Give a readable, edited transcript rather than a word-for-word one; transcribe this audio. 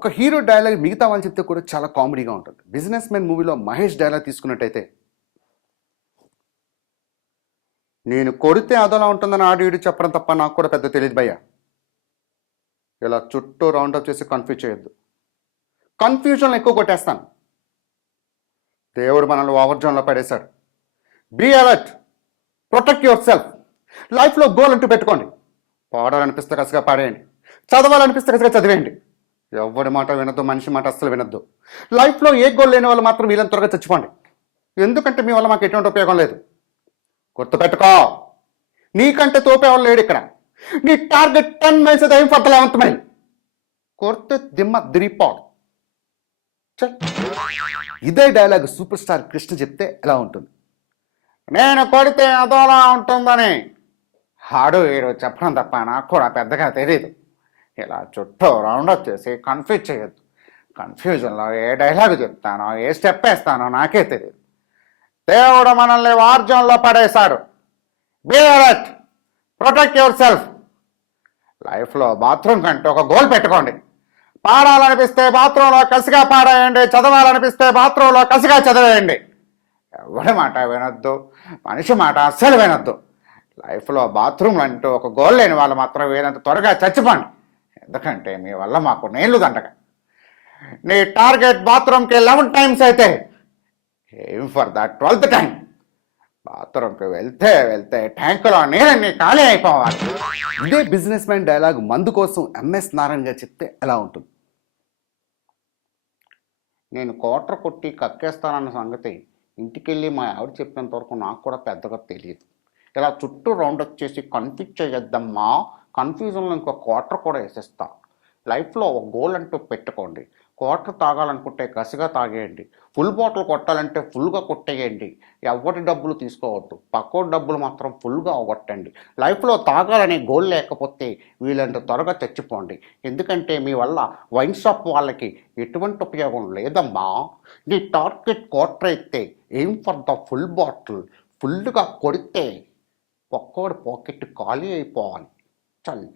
ఒక hero dialogue మిగతా వాళ్ళు చెప్తే కూడా చాలా కామెడీగా ఉంటుంది. బిజినెస్ మ్యాన్ మూవీలో మహేష్ డైలాగ్ తీసుకున్నట్టయితే, నేను కొడితే అదోలా ఉంటుందని ఆడు ఈడు చెప్పడం తప్ప నాకు కూడా పెద్ద తెలియదు భయ్య. ఇలా చుట్టూ రౌండప్ చేసి కన్ఫ్యూజ్ చేయొద్దు. కన్ఫ్యూజన్లో ఎక్కువ కొట్టేస్తాను. దేవుడు మనల్ని ఓవర్ జోన్లో పడేశాడు. Be alert, protect yourself. లైఫ్లో గోల్ అంటూ పెట్టుకోండి. పాడాలనిపిస్తే కసిగా పాడేయండి, చదవాలనిపిస్తే కసిగా చదివేయండి. ఎవరి మాట వినద్దు, మనిషి మాట అస్సలు వినద్దు. లైఫ్లో ఏ గోల్ లేని వాళ్ళు మాత్రం వీళ్ళని త్వరగా చచ్చిపోండి. ఎందుకంటే మీ వల్ల మాకు ఎటువంటి ఉపయోగం లేదు. గుర్తుపెట్టుకో, నీకంటే తోపేవాళ్ళు లేడు ఇక్కడ. నీ టార్గెట్ 10 మైల్స్ దయం ఫర్ ద 11th మైల్. కొడితే దిమ్మ దిరిపోడు. ఇదే డైలాగ్ సూపర్ స్టార్ కృష్ణ చెప్తే ఎలా ఉంటుంది? నేను కొడితే అదోలా ఉంటుందని హాడు వీడు చెప్పడం తప్ప నాకు కూడా పెద్దగా తెలియదు. ఇలా చుట్టూ రౌండప్ చేసి కన్ఫ్యూజ్ చేయొద్దు. కన్ఫ్యూజన్లో ఏ డైలాగ్ చెప్తానో, ఏ స్టెప్ వేస్తానో నాకే తెలియదు. దేవుడు మనల్ని వార్జంలో పడేశాడు. Be alert, protect yourself. లైఫ్లో బాత్రూమ్ కంటే ఒక గోల్ పెట్టుకోండి. పాడాలనిపిస్తే బాత్రూంలో కసిగా పాడేయండి, చదవాలనిపిస్తే బాత్రూంలో కసిగా చదివేయండి. ఎవరి మాట వినొద్దు, మనిషి మాట అస్సలు వినొద్దు. లైఫ్లో బాత్రూమ్లు అంటూ ఒక గోల్ లేని వాళ్ళు మాత్రం వీరంత త్వరగా చచ్చిపోండి. ఎందుకంటే మీ వల్ల మాకు నీళ్లు దండగా. నీ టార్గెట్ బాత్రూమ్కి 11 టైమ్స్ అయితే ఏం ఫర్ ద 12th టైం. బాత్రూమ్కి వెళ్తే ట్యాంకులో నీళ్ళని ఖాళీ అయిపోవాలి. ఇదే బిజినెస్ మ్యాన్ డైలాగ్ మందు కోసం ఎంఎస్ నారాయణ గారు చెప్తే ఎలా ఉంటుంది? నేను కోట్ర కొట్టి కక్కేస్తానన్న సంగతి ఇంటికెళ్ళి మా ఆవిడ చెప్పినంత వరకు నాకు కూడా పెద్దగా తెలియదు. ఇలా చుట్టూ రౌండప్ చేసి కన్ఫ్యూజ్ చేయొద్దమ్మా. కన్ఫ్యూజన్లో ఇంకో క్వార్టర్ కూడా వేసేస్తా. లైఫ్లో ఒక గోల్ అంటూ పెట్టుకోండి. క్వార్టర్ తాగాలనుకుంటే కసిగా తాగేయండి. ఫుల్ బాటిల్ కొట్టాలంటే ఫుల్గా కొట్టేయండి. ఎవరి డబ్బులు తీసుకోవద్దు, పక్కోడి డబ్బులు మాత్రం ఫుల్గా కొట్టండి. లైఫ్లో తాగాలనే గోల్ లేకపోతే వీళ్ళంత త్వరగా చచ్చిపోండి. ఎందుకంటే మీ వల్ల వైన్ షాప్ వాళ్ళకి ఎటువంటి ఉపయోగం లేదమ్మా. నీ టార్గెట్ క్వార్టర్ అయితే aim for the full bottle. ఫుల్గా కొడితే ఒక్కోడి పాకెట్ ఖాళీ అయిపోవాలి. చల్.